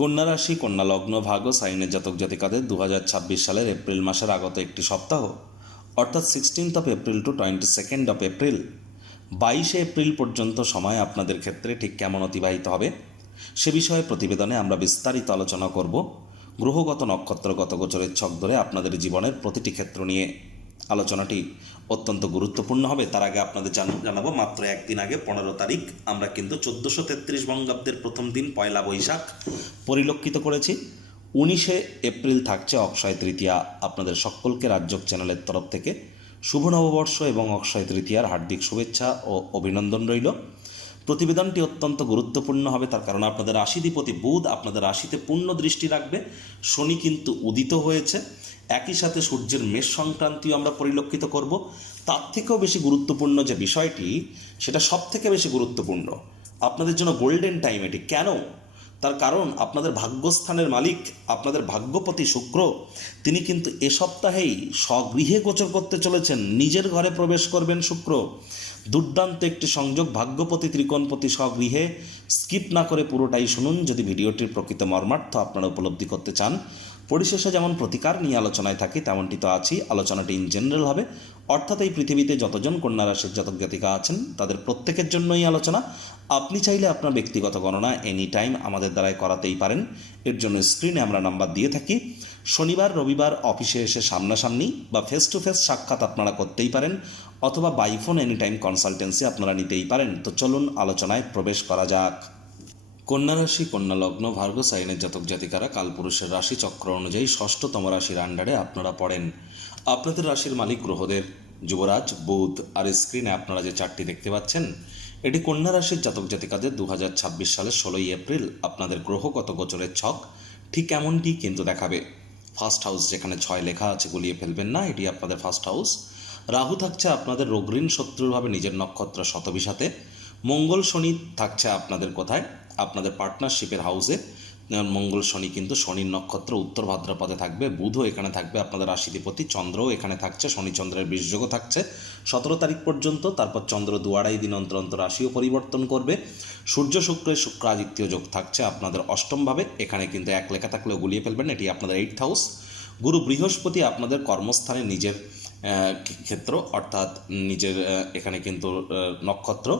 কন্যা রাশি, কন্যা লগ্ন, ভাগ ও সাইনের জাতক জাতিকাদের 2026 সালের এপ্রিল মাসের আগত একটি সপ্তাহ অর্থাৎ 16th April two 22nd April 22 April পর্যন্ত সময় আপনাদের ক্ষেত্রে ঠিক কেমন অতিবাহিত হবে সে বিষয়ে প্রতিবেদনে আমরা বিস্তারিত আলোচনা করব। গ্রহগত নক্ষত্রগত গোচরের ছক ধরে আপনাদের জীবনের প্রতিটি ক্ষেত্র নিয়ে আলোচনাটি অত্যন্ত গুরুত্বপূর্ণ হবে। তার আগে আপনাদের জানাবো মাত্র একদিন আগে 15 তারিখ আমরা কিন্তু 1433 বঙ্গাব্দের প্রথম দিন পয়লা বৈশাখ পরিলক্ষিত করেছি। 19 এপ্রিল থাকছে অক্ষয় তৃতীয়া। আপনাদের সকলকে রাজযোগ চ্যানেলের তরফ থেকে শুভ নববর্ষ এবং অক্ষয় তৃতীয়ার হার্দিক শুভেচ্ছা ও অভিনন্দন রইল। প্রতিবেদনটি অত্যন্ত গুরুত্বপূর্ণ হবে, তার কারণ আপনাদের রাশিধিপতি বুধ আপনাদের রাশিতে পূর্ণ দৃষ্টি রাখবে। শনি কিন্তু উদিত হয়েছে, একই সাথে সূর্যের মেষ সংক্রান্তিও আমরা পরিলক্ষিত করব। তার থেকেও বেশি গুরুত্বপূর্ণ যে বিষয়টি, সেটা সব থেকে বেশি গুরুত্বপূর্ণ আপনাদের জন্য গোল্ডেন টাইম। এটি কেন? তার কারণ আপনাদের ভাগ্যস্থানের মালিক, আপনাদের ভাগ্যপতি শুক্র, তিনি কিন্তু এ সপ্তাহেই স্বগৃহে গোচর করতে চলেছেন। নিজের ঘরে প্রবেশ করবেন শুক্র। দুর্দান্ত একটি সংযোগ। ভাগ্যপতি ত্রিকোণপতি স্বগৃহে। স্কিপ না করে পুরোটাই শুনুন যদি ভিডিওটির প্রকৃত মর্মার্থ আপনারা উপলব্ধি করতে চান। পরিশেষে যেমন প্রতিকার নিয়ে আলোচনায় থাকি তেমনটি তো আছি। আলোচনাটি ইন জেনারেল হবে, অর্থাৎ এই পৃথিবীতে যতজন কন্যা রাশির জাতক জাতিকা আছেন তাদের প্রত্যেকের জন্যই আলোচনা। আপনি চাইলে আপনার ব্যক্তিগত গণনা এনি টাইম আমাদের দ্বারাই করাতেই পারেন। এর জন্য স্ক্রিনে আমরা নাম্বার দিয়ে থাকি। শনিবার রবিবার অফিসে এসে সামনাসামনি বা ফেস টু ফেস সাক্ষাৎ আপনারা করতেই পারেন, অথবা বাইফোন এনি টাইম কনসালটেন্সি আপনারা নিতেই পারেন। তো চলুন আলোচনায় প্রবেশ করা যাক। কন্যা রাশি, কন্যা লগ্ন, ভার্গ সাইনের জাতক জাতিকারা কালপুরুষের রাশি চক্র অনুযায়ী ষষ্ঠতম রাশির আন্ডারে আপনারা পড়েন। আপনাদের রাশির মালিক গ্রহদের যুবরাজ বুধ। আর স্ক্রিনে আপনারা যে চারটি দেখতে পাচ্ছেন, এটি কন্যা রাশির জাতক জাতিকাদের 2026 সালের 16 এপ্রিল আপনাদের গ্রহগত গোচরের ছক ঠিক এমনটি কিন্তু দেখাবে। ফার্স্ট হাউস যেখানে 6 লেখা আছে গুলিয়ে ফেলবেন না, এটি আপনাদের ফার্স্ট হাউস। রাহু থাকছে আপনাদের রোগঋণ শত্রুরভাবে নিজের নক্ষত্র শতভিসাতে। মঙ্গল শনি থাকছে আপনাদের কোথায়? আপনাদের পার্টনারশিপের হাউসে। মঙ্গল শনি কিন্তু শনির নক্ষত্র উত্তর ভাদ্রপদে থাকবে। বুধও এখানে থাকবে আপনাদের রাশিধিপতি। চন্দ্রও এখানে থাকছে, শনি চন্দ্রের বীজযোগও থাকছে 17 তারিখ পর্যন্ত। তারপর চন্দ্র 2-2.5 দিন অন্তর অন্তর রাশিও পরিবর্তন করবে। সূর্য শুক্রের শুক্রাদিত্য যোগ থাকছে আপনাদের অষ্টমভাবে। এখানে কিন্তু এক লেখা থাকলেও গুলিয়ে ফেলবেন, এটি আপনাদের 8th হাউস। গুরু বৃহস্পতি আপনাদের কর্মস্থানে নিজের ক্ষেত্র অর্থাৎ নিজের এখানে কিন্তু নক্ষত্র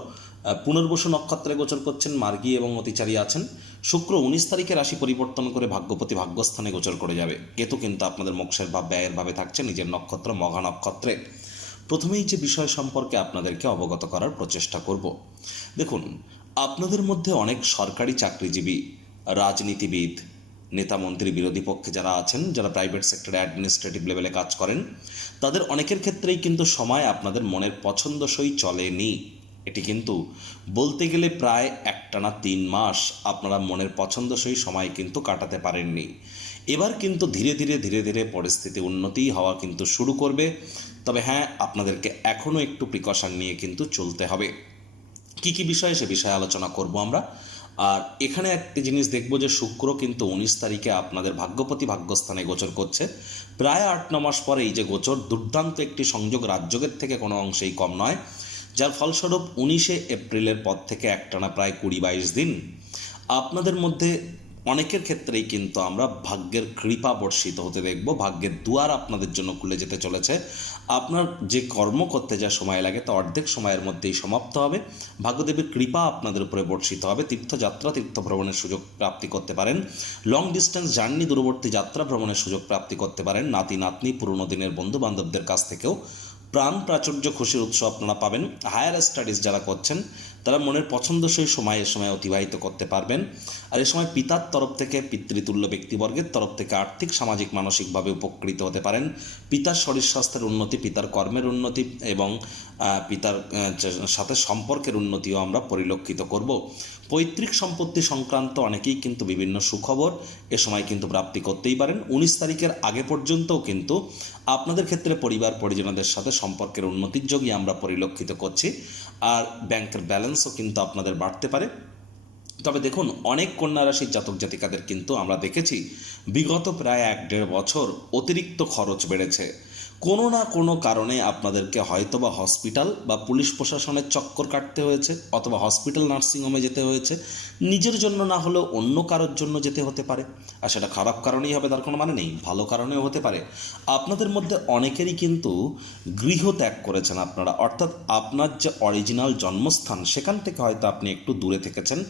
পুনর্বসু নক্ষত্রে গোচর করছেন, মার্গী এবং অতিচারী আছেন। শুক্র 19 তারিখে রাশি পরিবর্তন করে ভাগ্যপতি ভাগ্যস্থানে গোচর করে যাবে। কেতু কিন্তু আপনাদের মোক্ষের ভাব ব্যয়ের ভাবে থাকছে নিজের নক্ষত্র মঘা নক্ষত্রে। প্রথমেই যে বিষয় সম্পর্কে আপনাদেরকে অবগত করার প্রচেষ্টা করব, দেখুন আপনাদের মধ্যে অনেক সরকারি চাকরিজীবী, রাজনীতিবিদ, নেতা মন্ত্রী, বিরোধী পক্ষে যারা আছেন, যারা প্রাইভেট সেক্টরে অ্যাডমিনিস্ট্রেটিভ লেভেলে কাজ করেন, তাদের অনেকের ক্ষেত্রেই কিন্তু সময় আপনাদের মনের পছন্দসই চলেনি। এটি কিন্তু বলতে গেলে প্রায় একটানা 3 মাস আপনারা মনের পছন্দসই সময় কিন্তু কাটাতে পারেননি। এবার কিন্তু ধীরে ধীরে পরিস্থিতি উন্নতি হওয়া কিন্তু শুরু করবে। তবে হ্যাঁ, আপনাদেরকে এখনও একটু প্রিকশন নিয়ে কিন্তু চলতে হবে। কি কি বিষয়ে সে বিষয়ে আলোচনা করব আমরা। আর এখানে একটি জিনিস দেখব যে শুক্র কিন্তু 19 তারিখে আপনাদের ভাগ্যপতি ভাগ্যস্থানে গোচর করছে। প্রায় 8-9 মাস পরে এই যে গোচর, দুর্দান্ত একটি সংযোগ, রাজযোগের থেকে কোনো অংশেই কম নয়, যার ফলস্বরূপ 19 এপ্রিলের পর থেকে একটানা প্রায় 20-22 দিন আপনাদের মধ্যে অনেকের ক্ষেত্রেই কিন্তু আমরা ভাগ্যের কৃপা বর্ষিত হতে দেখব। ভাগ্যের দুয়ার আপনাদের জন্য খুলে যেতে চলেছে। আপনার যে কর্ম করতে যা সময় লাগে তা অর্ধেক সময়ের মধ্যেই সমাপ্ত হবে। ভাগ্যদেবীর কৃপা আপনাদের উপরে বর্ষিত হবে। তীর্থযাত্রা, তীর্থ ভ্রমণের সুযোগ প্রাপ্তি করতে পারেন। লং ডিস্টেন্স জার্নি, দূরবর্তী যাত্রা ভ্রমণের সুযোগ প্রাপ্তি করতে পারেন। নাতি নাতনি, পুরনো দিনের বন্ধু বান্ধবদের কাছ থেকেও প্রাণ প্রাচুর্য খুশির উৎস আপনারা পাবেন। হায়ার স্টাডিজ যারা করছেন তারা মনের পছন্দসই সময় অতিবাহিত করতে পারবেন। আর এই সময় পিতার তরফ থেকে, পিতৃতুল্য ব্যক্তিবর্গের তরফ থেকে আর্থিক, সামাজিক, মানসিকভাবে উপকৃত হতে পারেন। পিতার শরীর স্বাস্থ্যের উন্নতি, পিতার কর্মের উন্নতি এবং পিতার সাথে সম্পর্কের উন্নতিও আমরা পরিলক্ষিত করব। পৈতৃক সম্পত্তি সংক্রান্ত অনেকেই কিন্তু বিভিন্ন সুখবর এ সময় কিন্তু প্রাপ্তি করতেই পারেন। 19 তারিখের আগে পর্যন্তও কিন্তু আপনাদের ক্ষেত্রে পরিবার পরিজনদের সাথে সম্পর্কের উন্নতির যোগই আমরা পরিলক্ষিত করছি। আর ব্যাংকের ব্যালেন্সও কিন্তু আপনাদের বাড়তে পারে। তবে দেখুন, অনেক কন্যা রাশির জাতক জাতিকাদের কিন্তু আমরা দেখেছি বিগত প্রায় 1-1.5 বছর অতিরিক্ত খরচ বেড়েছে। কোনো না কোনো কারণে আপনাদেরকে হয়তোবা হসপিটাল বা পুলিশ প্রশাসনের চক্কর কাটতে হয়েছে, অথবা হসপিটাল নার্সিংহোমে যেতে হয়েছে, নিজের জন্য না হলেও অন্য কারোর জন্য যেতে হতে পারে, আর সেটা খারাপ কারণেই হবে তার কোনো মানে নেই, ভালো কারণেও হতে পারে। আপনাদের মধ্যে অনেকেরই কিন্তু গৃহ ত্যাগ করেছেন আপনারা, অর্থাৎ আপনার যে অরিজিনাল জন্মস্থান সেখান থেকে হয়তো আপনি একটু দূরে থেকেছেন,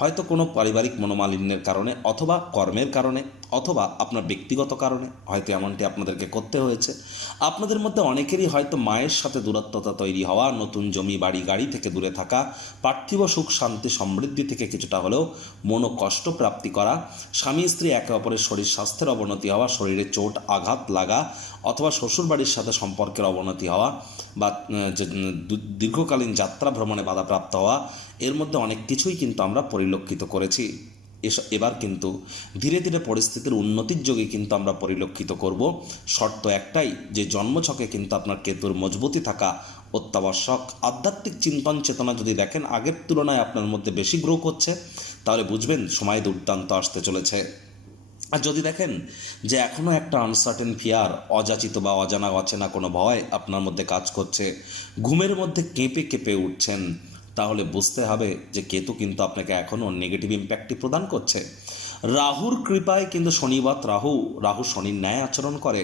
হয়তো কোনো পারিবারিক মনোমালিন্যের কারণে অথবা কর্মের কারণে অথবা আপনার ব্যক্তিগত কারণে হয়তো এমনটি আপনাদেরকে করতে হয়েছে। আপনাদের মধ্যে অনেকেরই হয়তো মায়ের সাথে দূরত্বতা তৈরি হওয়া, নতুন জমি বাড়ি গাড়ি থেকে দূরে থাকা, পার্থিব সুখ শান্তি সমৃদ্ধি থেকে কিছুটা হলেও মনোকষ্ট প্রাপ্তি করা, স্বামী স্ত্রী একে অপরের শরীর স্বাস্থ্যের অবনতি হওয়া, শরীরে চোট আঘাত লাগা, অথবা শ্বশুরবাড়ির সাথে সম্পর্কের অবনতি হওয়া বা দীর্ঘকালীন যাত্রা ভ্রমণে বাধাপ্রাপ্ত হওয়া, এর মধ্যে অনেক কিছুই কিন্তু আমরা পরিলক্ষিত করেছি। এবার কিন্তু ধীরে ধীরে পরিস্থিতির উন্নতির যোগে কিন্তু আমরা পরিলক্ষিত করব। শর্ত একটাই, যে জন্মছকে কিন্তু আপনার কেতুর মজবুতি থাকা অত্যাবশ্যক। আধ্যাত্মিক চিন্তন চেতনা যদি দেখেন আগের তুলনায় আপনার মধ্যে বেশি গ্রো করছে, তাহলে বুঝবেন সময় দুর্দান্ত আসতে চলেছে। আর যদি দেখেন যে এখনও একটা আনসার্টেন ফিয়ার, অযাচিত বা অজানা অচেনা কোনো ভয় আপনার মধ্যে কাজ করছে, ঘুমের মধ্যে কেঁপে কেঁপে উঠছেন, তাহলে বুঝতে হবে যে কেতু কিন্তু আপনাকে এখনও নেগেটিভ ইম্প্যাক্টই প্রদান করছে। রাহুর কৃপায় কিন্তু শনিবার রাহু শনির ন্যায় আচরণ করে।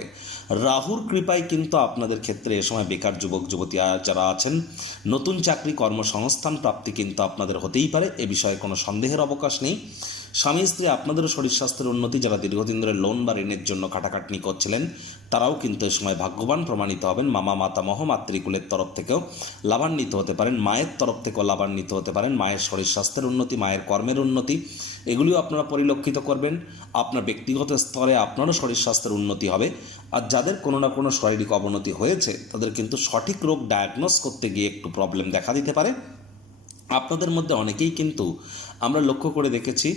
রাহুর কৃপায় কিন্তু আপনাদের ক্ষেত্রে এ সময় বেকার যুবক যুবতী যারা আছেন, নতুন চাকরি কর্মসংস্থান প্রাপ্তি কিন্তু আপনাদের হতেই পারে, এ বিষয়ে কোনো সন্দেহের অবকাশ নেই। স্বামী স্ত্রী আপনাদেরও শরীর স্বাস্থ্যের উন্নতি, যারা দীর্ঘদিন ধরে লোন বা ঋণের জন্য খাটাখাটনি করছিলেন তারাও কিন্তু এ সময় ভাগ্যবান প্রমাণিত হবেন। মামা মাতামহ মাতৃকুলের তরফ থেকেও লাভান্বিত হতে পারেন, মায়ের তরফ থেকেও লাভান্বিত হতে পারেন। মায়ের শরীর স্বাস্থ্যের উন্নতি, মায়ের কর্মের উন্নতি, এগুলিও আপনারা পরিলক্ষিত করবেন। আপনার ব্যক্তিগত স্তরে আপনারও শরীর স্বাস্থ্যের উন্নতি হবে। আর যাদের কোনো না কোনো শারীরিক অবনতি হয়েছে তাদের কিন্তু সঠিক রোগ ডায়াগনোস করতে গিয়ে একটু প্রবলেম দেখা দিতে পারে। আপনাদের মধ্যে অনেকেই কিন্তু আমরা লক্ষ্য করে দেখেছি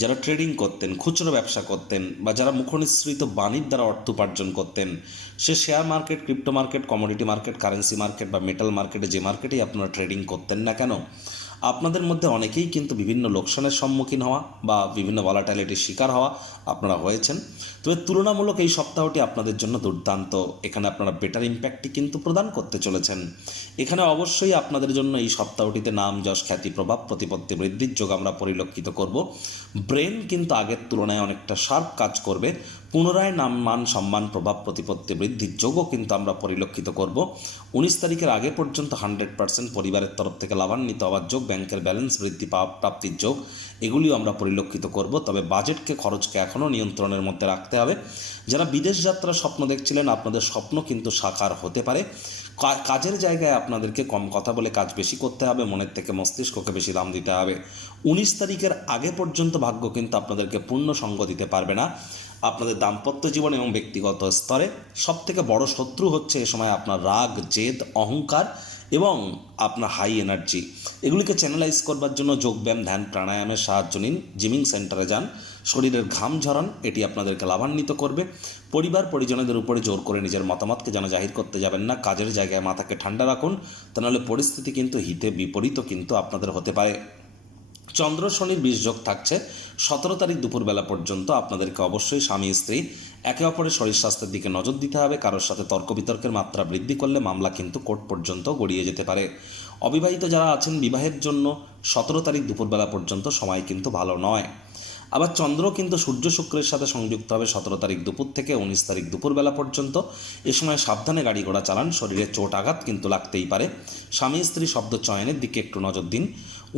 যারা ট্রেডিং করতেন, খুচরো ব্যবসা করতেন, বা যারা মুখনিসৃত বাণীর দ্বারা অর্থ উপার্জন করতেন, সে share market, crypto market, commodity market, currency market বা মেটাল মার্কেটে, যে মার্কেটেই আপনারা ট্রেডিং করতেন না কেন, আপনাদের মধ্যে অনেকেই কিন্তু বিভিন্ন লোকসানের সম্মুখীন হওয়া বা বিভিন্ন ভলাটাইলিটির শিকার হওয়া আপনারা হয়েছেন। তবে তুলনামূলক এই সপ্তাহটি আপনাদের জন্য দুর্দান্ত। এখানে আপনারা বেটার ইম্প্যাক্টটি কিন্তু প্রদান করতে চলেছেন। এখানে অবশ্যই আপনাদের জন্য এই সপ্তাহটিতে নাম যশ খ্যাতি প্রভাব প্রতিপত্তি বৃদ্ধির যোগ আমরা পরিলক্ষিত করব। ব্রেন কিন্তু আগের তুলনায় অনেকটা শার্প কাজ করবে। পুনরায় নাম মান সম্মান প্রভাব প্রতিপত্তি বৃদ্ধির যোগও কিন্তু আমরা পরিলক্ষিত করব। 19 তারিখের আগে পর্যন্ত 100% পরিবারের তরফ থেকে লাভান্বিত হওয়ার যোগ, ব্যাংকের ব্যালেন্স বৃদ্ধি প্রাপ্তির যোগ, এগুলিও আমরা পরিলক্ষিত করব। তবে বাজেটকে, খরচকে এখনও নিয়ন্ত্রণের মধ্যে রাখতে হবে। যারা বিদেশ যাত্রার স্বপ্ন দেখছিলেন, আপনাদের স্বপ্ন কিন্তু সাকার হতে পারে। কাজের জায়গায় আপনাদেরকে কম কথা বলে কাজ বেশি করতে হবে, মনের থেকে মস্তিষ্ককে বেশি দাম দিতে হবে। 19 তারিখের আগে পর্যন্ত ভাগ্য কিন্তু আপনাদেরকে পূর্ণ সঙ্গ দিতে পারবে না। আপনাদের দাম্পত্য জীবন এবং ব্যক্তিগত স্তরে সবথেকে বড় শত্রু হচ্ছে এ সময় আপনার রাগ, জেদ, অহংকার এবং আপনার হাই এনার্জি। এগুলিকে চ্যানেলাইজ করবার জন্য যোগব্যায়াম, ধ্যান, প্রাণায়ামের সাহায্য নিন, জিমিং সেন্টারে যান, শরীরের ঘাম ঝরান, এটি আপনাদেরকে লাভান্বিত করবে। পরিবার পরিজনদের উপরে জোর করে নিজের মতামতকে যেন জাহির করতে যাবেন না। কাজের জায়গায় মাথাকে ঠান্ডা রাখুন, তা নাহলে পরিস্থিতি কিন্তু হিতে বিপরীত কিন্তু আপনাদের হতে পারে। চন্দ্র শনির 20 যোগ থাকছে 17 তারিখ দুপুরবেলা পর্যন্ত। আপনাদেরকে অবশ্যই স্বামী স্ত্রী একে অপরের শরীর স্বাস্থ্যের দিকে নজর দিতে হবে। কারোর সাথে তর্ক বিতর্কের মাত্রা বৃদ্ধি করলে মামলা কিন্তু কোর্ট পর্যন্ত গড়িয়ে যেতে পারে। অবিবাহিত যারা আছেন, বিবাহের জন্য 17 তারিখ দুপুরবেলা পর্যন্ত সময় কিন্তু ভালো নয়। আবার চন্দ্র কিন্তু সূর্য শুক্রের সাথে সংযুক্ত হবে 17 তারিখ দুপুর থেকে 19 তারিখ দুপুরবেলা পর্যন্ত। এ সময় সাবধানে গাড়ি ঘোড়া চালান, শরীরে চোট আঘাত কিন্তু লাগতেই পারে। স্বামী স্ত্রী শব্দ চয়নের দিকে একটু নজর দিন।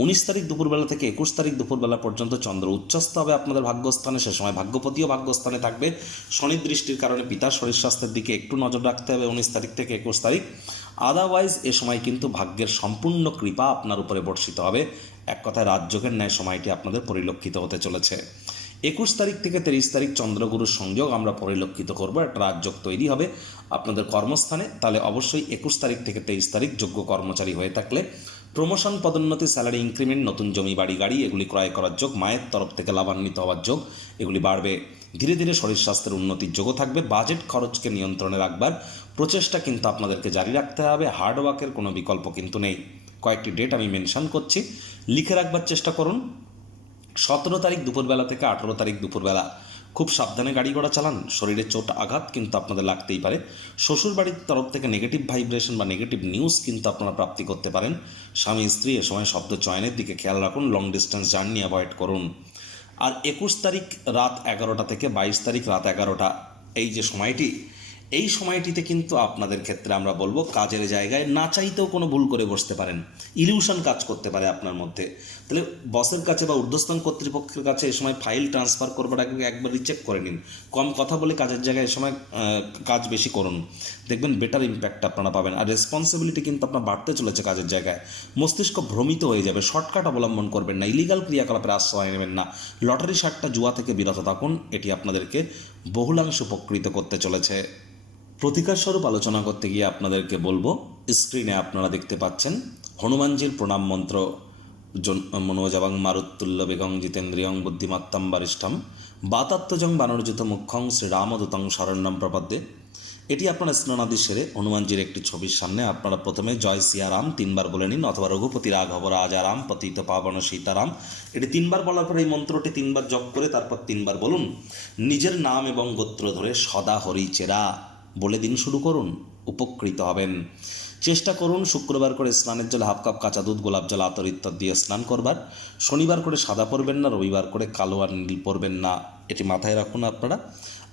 19 তারিখ দুপুরবেলা থেকে 21 তারিখ দুপুরবেলা পর্যন্ত চন্দ্র উচ্চস্থ হবে আপনাদের ভাগ্যস্থানে, সে সময় ভাগ্যপতিও ভাগ্যস্থানে থাকবে। শনির দৃষ্টির কারণে পিতার শরীর স্বাস্থ্যের দিকে একটু নজর রাখতে হবে 19 তারিখ থেকে 21 তারিখ। আদারওয়াইজ এ সময় কিন্তু ভাগ্যের সম্পূর্ণ কৃপা আপনার উপরে বর্ষিত হবে। এক কথায় রাজযোগের ন্যায় সময়টি আপনাদের পরিলক্ষিত হতে চলেছে। 21 তারিখ থেকে 30 তারিখ চন্দ্রগুরুর সংযোগ আমরা পরিলক্ষিত করব। একটা রাজযোগ তৈরি হবে আপনাদের কর্মস্থানে। তাহলে অবশ্যই 21 তারিখ থেকে 23 তারিখ যোগ্য কর্মচারী হয়ে থাকলে প্রমোশন, পদোন্নতি, স্যালারি ইনক্রিমেন্ট, নতুন জমি বাড়ি গাড়ি এগুলি ক্রয় করার যোগ, মায়ের তরফ থেকে লাভান্বিত হওয়ার যোগ, এগুলি বাড়বে। ধীরে ধীরে শরীর স্বাস্থ্যের উন্নতির যোগও থাকবে। বাজেট খরচকে নিয়ন্ত্রণে রাখবার প্রচেষ্টা কিন্তু আপনাদেরকে জারি রাখতে হবে। হার্ডওয়ার্কের কোনো বিকল্প কিন্তু নেই। কয়েকটি ডেট আমি মেনশন করছি, লিখে রাখবার চেষ্টা করুন। 17 তারিখ দুপুরবেলা থেকে 18 তারিখ দুপুরবেলা খুব সাবধানে গাড়ি ঘোড়া চালান, শরীরে চোট আঘাত কিন্তু আপনাদের লাগতেই পারে। শ্বশুরবাড়ির তরফ থেকে নেগেটিভ ভাইব্রেশন বা নেগেটিভ নিউজ কিন্তু আপনারা প্রাপ্তি করতে পারেন। স্বামী স্ত্রী এ সময় শব্দ চয়নের দিকে খেয়াল রাখুন, লং ডিস্টেন্স জার্নি অ্যাভয়েড করুন। আর 21 তারিখ রাত 11টা থেকে 22 তারিখ রাত 11টা, এই যে সময়টি, এই সময়টিতে কিন্তু আপনাদের ক্ষেত্রে আমরা বলবো কাজের জায়গায় না চাইতেও কোনো ভুল করে বসতে পারেন, ইলিউশন কাজ করতে পারে আপনার মধ্যে। তাহলে বসের কাছে বা ঊর্ধ্বস্থান কর্তৃপক্ষের কাছে এই সময় ফাইল ট্রান্সফার করবার আগে একবার রিচেক করে নিন। কম কথা বলে কাজের জায়গায় এই সময় কাজ বেশি করুন, দেখবেন বেটার ইম্প্যাক্ট আপনারা পাবেন। আর রেসপন্সিবিলিটি কিন্তু আপনার বাড়তে চলেছে কাজের জায়গায়। মস্তিষ্ক ভ্রমিত হয়ে যাবে, শর্টকাট অবলম্বন করবেন না, ইলিগাল ক্রিয়াকলাপের আশ্রয় নেবেন না, লটারি সাট্টা জুয়া থেকে বিরত থাকুন, এটি আপনাদেরকে বহুলাংশ উপকৃত করতে চলেছে। প্রতিকার স্বরূপ আলোচনা করতে গিয়ে আপনাদেরকে বলবো, স্ক্রিনে আপনারা দেখতে পাচ্ছেন হনুমানজির প্রণাম মন্ত্র, মনোজবাং মারুত্তুল্য বেগং জিতেন্দ্রিয়ং বুদ্ধিমত্তাম বারিষ্ঠম বাতাত্মজং বানরযুত মুখ্যং শ্রীরামদূতং শরণ্যম প্রপদ্যে। এটি আপনারা স্নানাদি সেরে হনুমানজির একটি ছবির সামনে আপনারা প্রথমে জয় সিয়ারাম 3বার বলে নিন, অথবা রঘুপতি রাঘব রাজারাম পতিত পাবন সীতারাম, এটি 3বার বলার পর এই মন্ত্রটি 3বার জপ করে তারপর 3বার বলুন। নিজের নাম এবং গোত্র ধরে সদা হরি চেরা বলে দিন শুরু করুন, উপকৃত হবেন। চেষ্টা করুন শুক্রবার করে স্নানের জলে হাফ কাপ কাঁচা দুধ, গোলাপ জল, আতর ইত্যাদি দিয়ে স্নান করবার। শনিবার করে সাদা পরবেন না, রবিবার করে কালো আর নীল পরবেন না, এটি মাথায় রাখুন আপনারা।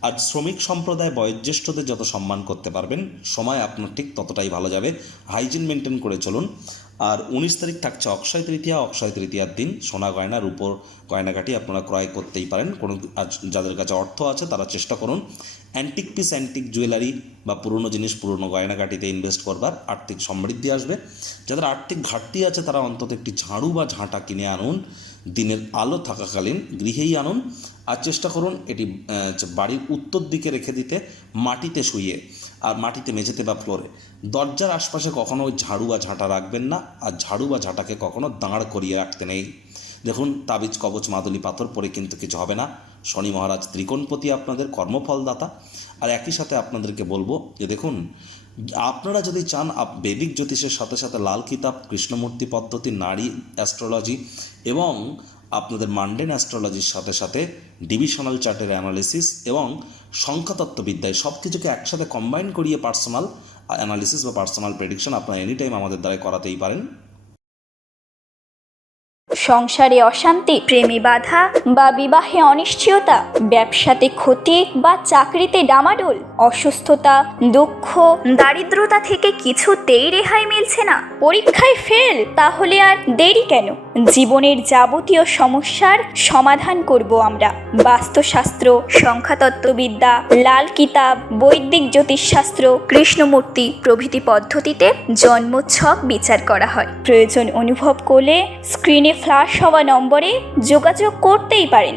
আর শ্রমিক সম্প্রদায় বয়োজ্যেষ্ঠদের যত সম্মান করতে পারবেন, সময় আপনার ঠিক ততটাই ভালো যাবে। হাইজিন মেনটেন করে চলুন। আর 19 তারিখ থাকছে অক্ষয় তৃতীয়া। অক্ষয় তৃতীয়ার দিন সোনা গয়নার উপর গয়নাকাটি আপনারা ক্রয় করতেই পারেন। কোনো যাদের কাছে অর্থ আছে তারা চেষ্টা করুন অ্যান্টিক পিস, অ্যান্টিক জুয়েলারি বা পুরনো জিনিস, পুরনো গয়নাকাটিতে ইনভেস্ট করবার, আর্থিক সমৃদ্ধি আসবে। যাদের আর্থিক ঘাটতি আছে তারা অন্তত একটি ঝাড়ু বা ঝাঁটা কিনে আনুন, দিনের আলো থাকাকালীন গৃহেই আনুন। আর চেষ্টা করুন এটি বাড়ির উত্তর দিকে রেখে দিতে, মাটিতে শুইয়ে, আর মাটিতে মেঝেতে বা ফ্লোরে। দরজার আশপাশে কখনো ঝাড়ু বা ঝাঁটা রাখবেন না, আর ঝাড়ু বা ঝাঁটাকে কখনো দাঁড় করিয়ে রাখতে নেই। দেখুন তাবিজ কবচ মাদুলি পাথর পরে কিন্তু কিছু হবে না। শনি মহারাজ ত্রিকোণপতি, আপনাদের কর্মফলদাতা। আর একই সাথে আপনাদেরকে বলবো যে দেখুন, আপনারা যদি চান বৈদিক জ্যোতিষের সাথে সাথে লাল কিতাব, কৃষ্ণমূর্তি পদ্ধতি, নারী অ্যাস্ট্রোলজি এবং আপনাদের মান্ডেন অ্যাস্ট্রোলজির সাথে সাথে ডিভিশনাল চার্টের অ্যানালিসিস এবং সংখ্যাতত্ত্ববিদ্যায় সব কিছুকে একসাথে কম্বাইন করিয়ে পার্সোনাল অ্যানালিসিস বা পার্সোনাল প্রেডিকশন আপনারা এনি টাইম আমাদের দ্বারা করাতেই পারেন। সংসারে অশান্তি, প্রেমে বাধা বা বিবাহে অনিশ্চয়তা, ব্যবসাতে ক্ষতি বা চাকরিতে ডামাডোল, অসুস্থতা, দুঃখ, দারিদ্রতা থেকে কিছুতেই রেহাই মিলছে না, পরীক্ষায় ফেল, তাহলে আর দেরি কেন? জীবনের যাবতীয় সমস্যার সমাধান করব আমরা। বাস্তুশাস্ত্র, সংখ্যাতত্ত্ববিদ্যা, লাল কিতাব, বৈদিক জ্যোতিষশাস্ত্র, কৃষ্ণমূর্তি প্রভৃতি পদ্ধতিতে জন্মছক বিচার করা হয়। প্রয়োজন অনুভব করলে স্ক্রিনে ফ্ল্যাশ হওয়া নম্বরে যোগাযোগ করতেই পারেন।